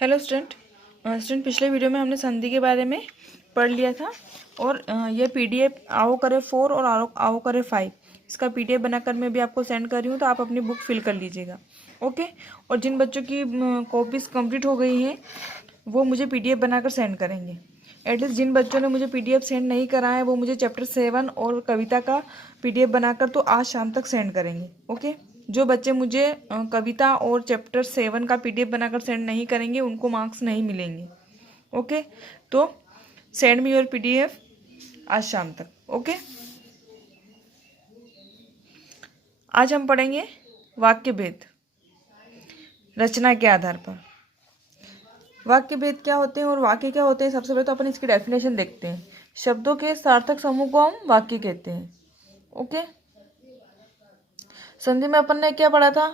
Hello student पिछले video में हमने संधि के बारे में पढ़ लिया था और ये पीडीएफ आओ करे 4 और आओ करे 5 इसका पीडीएफ बनाकर मैं भी आपको सेंड कर रही हूँ, तो आप अपनी बुक फिल कर लीजिएगा। ओके। और जिन बच्चों की कॉपीज़ कंप्लीट हो गई हैं वो मुझे पीडीएफ बनाकर सेंड करेंगे। एटलीस्ट जिन बच्चों ने मुझे पीडीएफ सेंड नहीं करा है वो मुझे चैप्टर 7 और कविता का पीडीएफ बनाकर तो आज शाम तक सेंड करेंगे। ओके। जो बच्चे मुझे कविता और चैप्टर 7 का पीडीएफ बनाकर सेंड नहीं करेंगे उनको मार्क्स नहीं मिलेंगे। ओके। तो सेंड मी योर पीडीएफ आज शाम तक। ओके। आज हम पढ़ेंगे वाक्य भेद रचना के आधार पर। वाक्य भेद क्या होते हैं और वाक्य क्या होते हैं, सबसे पहले तो अपन इसकी डेफिनेशन देखते हैं। शब्दों के सार्थक समूह को हम वाक्य कहते हैं। ओके। संधि में अपन ने क्या पढ़ा था,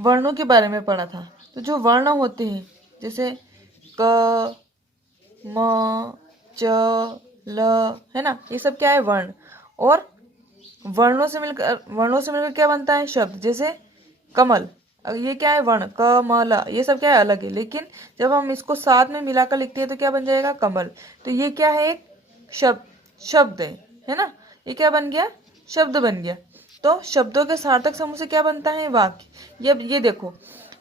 वर्णों के बारे में पढ़ा था। तो जो वर्ण होते हैं जैसे क म च ल, है ना, ये सब क्या है, वर्ण। और वर्णों से मिलकर क्या बनता है, शब्द। जैसे कमल, ये क्या है, वर्ण क म ल, ये सब क्या है, अलग है, लेकिन जब हम इसको साथ में मिलाकर लिखते हैं तो क्या बन जाएगा, कमल। तो ये क्या है, एक शब्द है ना, ये क्या बन गया, शब्द बन गया। तो शब्दों के सार्थक समूह से क्या बनता है, वाक्य। ये देखो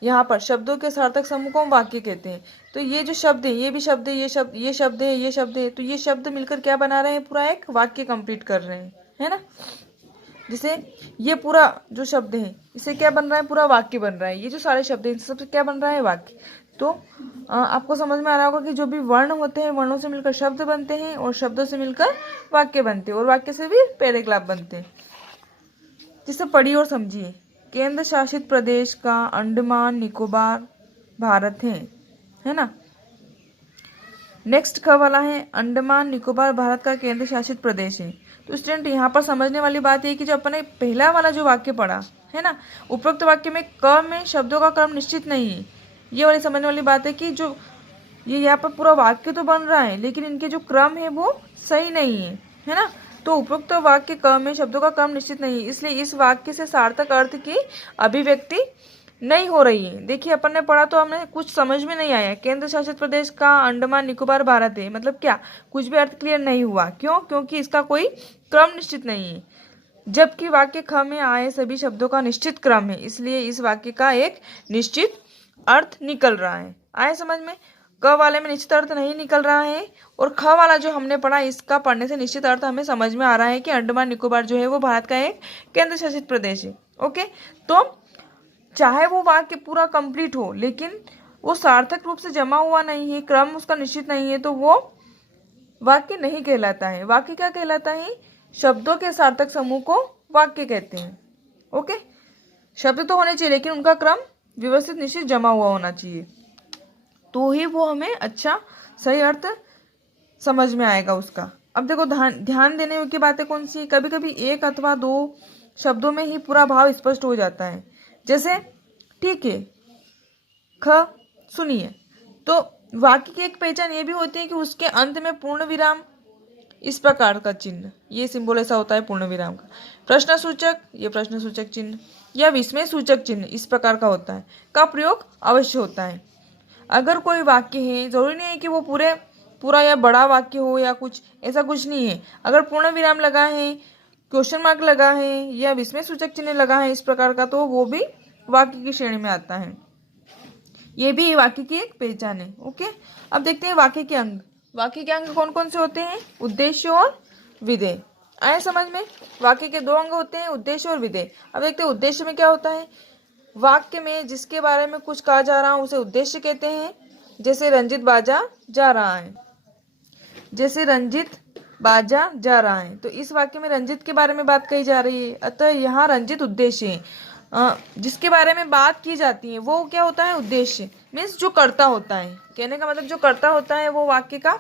यहाँ पर शब्दों के सार्थक समूह को हम वाक्य कहते हैं। तो ये जो शब्द है, ये भी शब्द है, ये शब्द है, ये शब्द है, तो ये शब्द मिलकर क्या बना रहे हैं, पूरा एक वाक्य कंप्लीट कर रहे हैं, है ना। जिसे ये पूरा जो शब्द है इसे क्या बन रहा है, पूरा वाक्य बन रहा है। ये जो सारे शब्द हैं सबसे क्या बन रहा है, वाक्य। तो आपको समझ में आ रहा होगा कि जो भी वर्ण होते हैं, वर्णों से मिलकर शब्द बनते हैं और शब्दों से मिलकर वाक्य बनते हैं और वाक्य से भी पैराग्राफ बनते हैं। जिसे पढ़िए और समझिए। केंद्र शासित प्रदेश का अंडमान निकोबार भारत है ना। नेक्स्ट ख वाला है, अंडमान निकोबार भारत का केंद्र शासित प्रदेश है। तो स्टूडेंट यहाँ पर समझने वाली बात है कि जो अपने पहला वाला जो वाक्य पढ़ा है ना, उपरोक्त वाक्य में क में शब्दों का क्रम निश्चित नहीं है। ये वाली समझने वाली बात है कि जो ये यहाँ पर पूरा वाक्य तो बन रहा है लेकिन इनके जो क्रम है वो सही नहीं है ना। तो उपरोक्त वाक्य क में शब्दों का क्रम निश्चित नहीं है, इसलिए इस वाक्य से सार्थक अर्थ की अभिव्यक्ति नहीं हो रही है। देखिए अपन ने पढ़ा तो हमें कुछ समझ में नहीं आया। केंद्र शासित प्रदेश का अंडमान निकोबार भारत है, मतलब क्या, कुछ भी अर्थ क्लियर नहीं हुआ। क्यों? क्योंकि इसका कोई क्रम निश्चित नहीं है, जबकि वाक्य ख में आए सभी शब्दों का निश्चित क्रम है, इसलिए इस वाक्य का एक निश्चित अर्थ निकल रहा है। आए समझ में? क वाले में निश्चित अर्थ नहीं निकल रहा है और ख वाला जो हमने पढ़ा इसका पढ़ने से निश्चित अर्थ हमें समझ में आ रहा है कि अंडमान निकोबार जो है वो भारत का एक केंद्र शासित प्रदेश है। ओके। तो चाहे वो वाक्य पूरा कंप्लीट हो लेकिन वो सार्थक रूप से जमा हुआ नहीं है, क्रम उसका निश्चित नहीं है, तो वो वाक्य नहीं कहलाता है। वाक्य क्या कहलाता है? शब्दों के सार्थक समूह को वाक्य कहते हैं। ओके। शब्द तो होने चाहिए लेकिन उनका क्रम व्यवस्थित निश्चित जमा हुआ होना चाहिए, तो ही वो हमें अच्छा सही अर्थ समझ में आएगा उसका। अब देखो ध्यान देने योग्य बातें कौन सी? कभी कभी एक अथवा दो शब्दों में ही पूरा भाव स्पष्ट हो जाता है। जैसे ठीक है, ख, सुनिए। तो वाक्य की एक पहचान ये भी होती है कि उसके अंत में पूर्ण विराम, इस प्रकार का चिन्ह, ये सिंबल ऐसा होता है पूर्ण विराम का। प्रश्न सूचक, ये प्रश्न सूचक चिन्ह या विस्मय सूचक चिन्ह इस प्रकार का होता है, का प्रयोग अवश्य होता है। अगर कोई वाक्य है, जरूरी नहीं है कि वो पूरा या बड़ा वाक्य हो या कुछ, ऐसा कुछ नहीं है। अगर पूर्ण विराम लगा है, क्वेश्चन मार्क लगा है या विस्मय सूचक चिन्ह लगा है इस प्रकार का, तो वो भी वाक्य की श्रेणी में आता है। ये भी वाक्य की एक पहचान है। ओके। अब देखते हैं वाक्य के अंग। वाक्य के अंग कौन कौन से होते हैं? उद्देश्य और विधेय। आए समझ में? वाक्य के दो अंग होते हैं, उद्देश्य और विधेय। अब देखते हैं उद्देश्य में क्या होता है। वाक्य में जिसके बारे में कुछ कहा जा रहा है उसे उद्देश्य कहते हैं। जैसे रंजित बाजा जा रहा है, जैसे रंजित बाजा जा रहा है, तो इस वाक्य में रंजित के बारे में बात कही जा रही है, अतः यहाँ रंजित उद्देश्य है। जिसके बारे में बात की जाती है वो क्या होता है? उद्देश्य। मीन्स जो कर्ता होता है, कहने का मतलब जो कर्ता होता है वो वाक्य का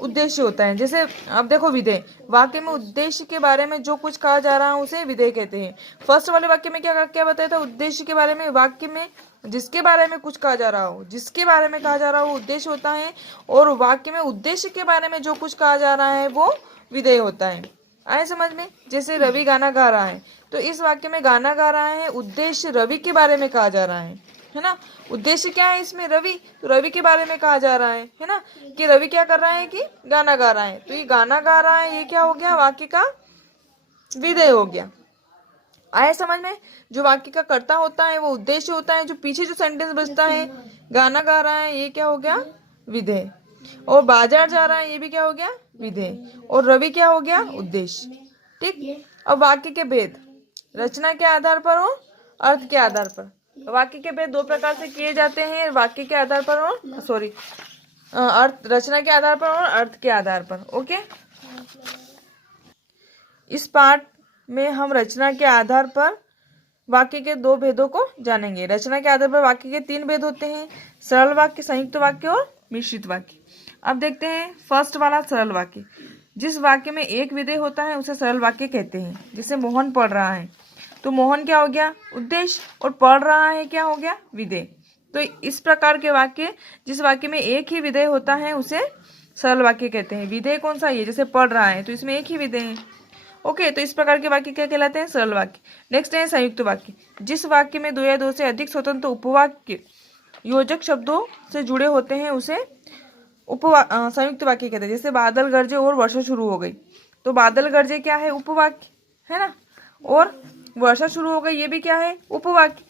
उद्देश्य होता है। जैसे अब देखो विधेय, वाक्य में उद्देश्य के बारे में जो कुछ कहा जा रहा है उसे विधेय कहते हैं। फर्स्ट वाले वाक्य में क्या बताया था? उद्देश्य के बारे में, वाक्य में जिसके बारे में कुछ कहा जा रहा हो, जिसके बारे में कहा जा रहा हो उद्देश्य होता है, और वाक्य में उद्देश्य के बारे में जो कुछ कहा जा रहा है वो विधेय होता है। आए समझ में? जैसे रवि गाना गा रहा है, तो इस वाक्य में गाना गा रहा है, उद्देश्य रवि के बारे में कहा जा रहा है है ना। उद्देश्य क्या है इसमें, रवि, तो रवि के बारे में कहा जा रहा है ना, कि रवि क्या कर रहा है कि गाना गा रहा है, तो ये गाना गा रहा है, ये क्या हो गया, वाक्य का विधेय हो गया। आया समझ में। जो वाक्य का कर्ता होता है वो उद्देश्य होता है, जो पीछे जो सेंटेंस बचता है गाना गा रहा है, ये क्या हो गया, विधेय। और बाजार जा रहा है, ये भी क्या हो गया, विधेय। और रवि क्या हो गया, उद्देश्य। ठीक। अब वाक्य के भेद, रचना के आधार पर और अर्थ के आधार पर। वाक्य के भेद दो प्रकार से किए जाते हैं, वाक्य के आधार पर और सॉरी अर्थ, रचना के आधार पर और अर्थ के आधार पर। ओके, इस पाठ में हम रचना के आधार पर वाक्य के दो भेदों को जानेंगे। रचना के आधार पर वाक्य के तीन भेद होते हैं, सरल वाक्य, संयुक्त वाक्य और मिश्रित वाक्य। अब देखते हैं फर्स्ट वाला, सरल वाक्य। जिस वाक्य में एक विधेय होता है उसे सरल वाक्य कहते हैं। जैसे मोहन पढ़ रहा है, तो मोहन क्या हो गया, उद्देश्य, और पढ़ रहा है क्या हो गया, विधेय। तो इस प्रकार के वाक्य, जिस वाक्य में एक ही विधेय होता है उसे सरल वाक्य कहते हैं। विधेय कौन सा, ये जैसे पढ़ रहा है तो इसमें एक ही विधेय है। ओके, तो इस प्रकार के वाक्य क्या कहलाते हैं, सरल वाक्य। नेक्स्ट है संयुक्त वाक्य। जिस वाक्य में दो या दो से अधिक स्वतंत्र उपवाक्य योजक शब्दों से जुड़े होते हैं उसे संयुक्त वाक्य कहते हैं। जैसे बादल गरजे और वर्षा शुरू हो गई, तो बादल गरजे क्या है, उपवाक्य है ना, और वर्षा शुरू हो गई ये भी क्या है, उपवाक्य।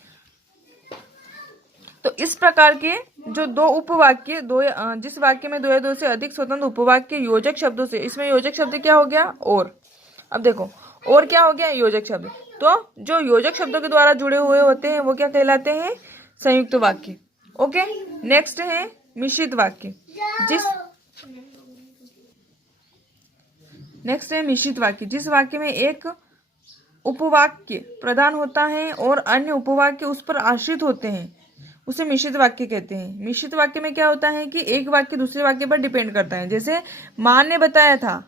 तो इस प्रकार के जो दो उपवाक्य, जिस वाक्य में दो या दो से अधिक स्वतंत्र उपवाक्य योजक शब्दों से, इसमें योजक शब्द क्या हो गया, और। अब देखो, और क्या हो गया, योजक शब्द। तो जो योजक शब्दों के द्वारा जुड़े हुए होते हैं वो क्या कहलाते हैं, संयुक्त वाक्य। ओके, नेक्स्ट है मिश्रित वाक्य। नेक्स्ट है मिश्रित वाक्य। जिस वाक्य में एक उपवाक्य प्रधान होता है और अन्य उपवाक्य उस पर आश्रित होते हैं उसे मिश्रित वाक्य कहते हैं। मिश्रित वाक्य में क्या होता है कि एक वाक्य दूसरे वाक्य पर डिपेंड करता है। जैसे माँ ने बताया था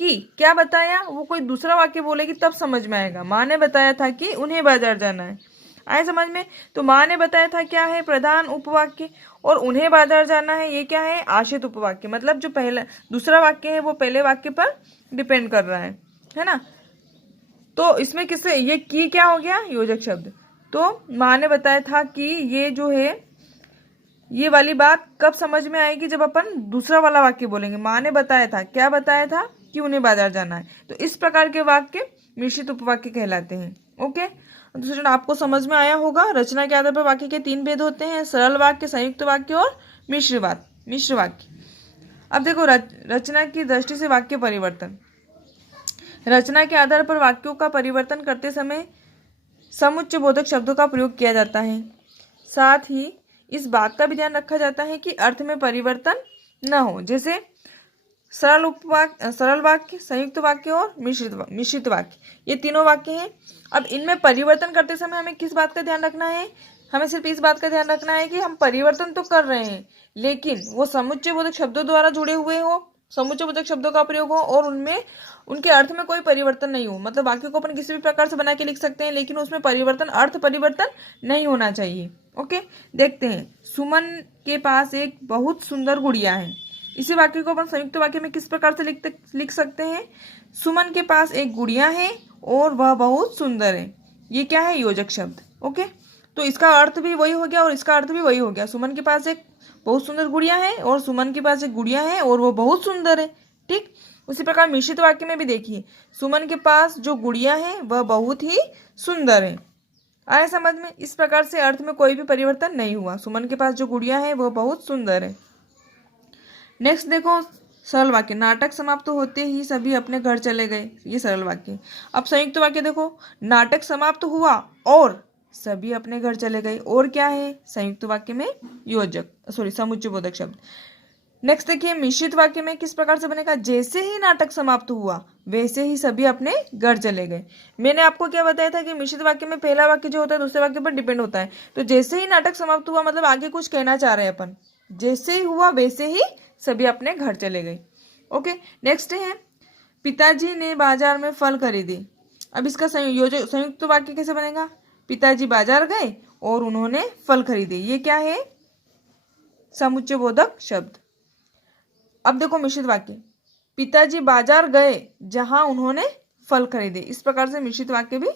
कि, क्या बताया, वो कोई दूसरा वाक्य बोलेगी तब समझ में आएगा। माँ ने बताया था कि उन्हें बाजार जाना है, आए समझ में। तो माँ ने बताया था क्या है, प्रधान उपवाक्य, और उन्हें बाजार जाना है ये क्या है, आश्रित उपवाक्य। मतलब जो पहला दूसरा वाक्य है वो पहले वाक्य पर डिपेंड कर रहा है ना। तो इसमें किससे, ये की क्या हो गया, योजक शब्द। तो माँ ने बताया था कि, ये जो है ये वाली बात कब समझ में आएगी, जब अपन दूसरा वाला वाक्य बोलेंगे। माँ ने बताया था, क्या बताया था, कि उन्हें बाजार जाना है। तो इस प्रकार के वाक्य मिश्रित उपवाक्य कहलाते हैं। ओके, तो स्टूडेंट आपको समझ में आया होगा। रचना के आधार पर वाक्य के तीन भेद होते हैं, सरल वाक्य, संयुक्त वाक्य और मिश्र वाक्य। अब देखो रचना की दृष्टि से वाक्य परिवर्तन। रचना के आधार पर वाक्यों का परिवर्तन करते समय समुच्चय बोधक शब्दों का प्रयोग किया जाता है। साथ ही इस बात का भी ध्यान रखा जाता है कि अर्थ में परिवर्तन न हो। जैसे सरल वाक्य, संयुक्त वाक्य और मिश्रित वाक्य, ये तीनों वाक्य हैं। अब इनमें परिवर्तन करते समय हमें किस बात का ध्यान रखना है, हमें सिर्फ इस बात का ध्यान रखना है कि हम परिवर्तन तो कर रहे हैं लेकिन वो समुच्चय बोधक शब्दों द्वारा जुड़े हुए हो, समुच्चय बोधक शब्दों का प्रयोग हो और उनमें उनके अर्थ में कोई परिवर्तन नहीं हो। मतलब वाक्य को अपन किसी भी प्रकार से बना के लिख सकते हैं लेकिन उसमें अर्थ परिवर्तन नहीं होना चाहिए। ओके, देखते हैं। सुमन के पास एक बहुत सुंदर गुड़िया है। इसी वाक्य को अपन संयुक्त वाक्य में किस प्रकार से लिख सकते हैं, सुमन के पास एक गुड़िया है और वह बहुत सुंदर है। ये क्या है, योजक शब्द। ओके, तो इसका अर्थ भी वही हो गया और इसका अर्थ भी वही हो गया। सुमन के पास एक बहुत सुंदर गुड़िया है और सुमन के पास एक गुड़िया है और वो बहुत सुंदर है। ठीक, उसी प्रकार मिश्रित वाक्य में भी देखिए, सुमन के पास जो गुड़िया है वह बहुत ही सुंदर है। आया समझ में। इस प्रकार से अर्थ में कोई भी परिवर्तन नहीं हुआ। सुमन के पास जो गुड़िया है वह बहुत सुंदर है। नेक्स्ट देखो, सरल वाक्य। नाटक समाप्त होते ही सभी अपने घर चले गए, ये सरल वाक्य। अब संयुक्त वाक्य देखो, नाटक समाप्त हुआ और सभी अपने घर चले गए, और क्या है, संयुक्त वाक्य में समुच्चय बोधक शब्द। नेक्स्ट देखिए, मिश्रित वाक्य में किस प्रकार से बनेगा, जैसे ही नाटक समाप्त हुआ वैसे ही सभी अपने घर चले गए। मैंने आपको क्या बताया था कि मिश्रित वाक्य में पहला वाक्य जो होता है दूसरे वाक्य पर डिपेंड होता है। तो जैसे ही नाटक समाप्त हुआ मतलब आगे कुछ कहना चाह रहे हैं अपन, जैसे ही हुआ वैसे ही सभी अपने घर चले गए। ओके, नेक्स्ट है, पिताजी ने बाजार में फल खरीदे। अब इसका संयुक्त वाक्य कैसे बनेगा, पिताजी बाजार गए और उन्होंने फल खरीदे, ये क्या है, समुच्चय बोधक शब्द। अब देखो मिश्रित वाक्य, पिताजी बाजार गए जहां उन्होंने फल खरीदे। इस प्रकार से मिश्रित वाक्य भी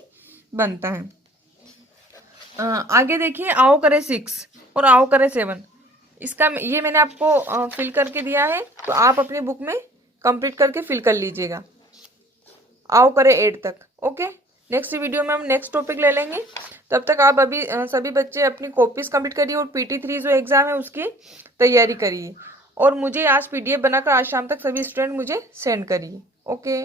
बनता है। आगे देखिए, आओ करे 6 और आओ करे 7, इसका ये मैंने आपको फिल करके दिया है, तो आप अपनी बुक में कंप्लीट करके फिल कर लीजिएगा, आओ करे 8 तक। ओके, नेक्स्ट वीडियो में हम नेक्स्ट टॉपिक ले लेंगे। तब तक आप अभी सभी बच्चे अपनी कॉपीज कंप्लीट करिए और PT3 जो एग्जाम है उसकी तैयारी करिए, और मुझे आज PDF बनाकर आज शाम तक सभी स्टूडेंट मुझे सेंड करिए। ओके।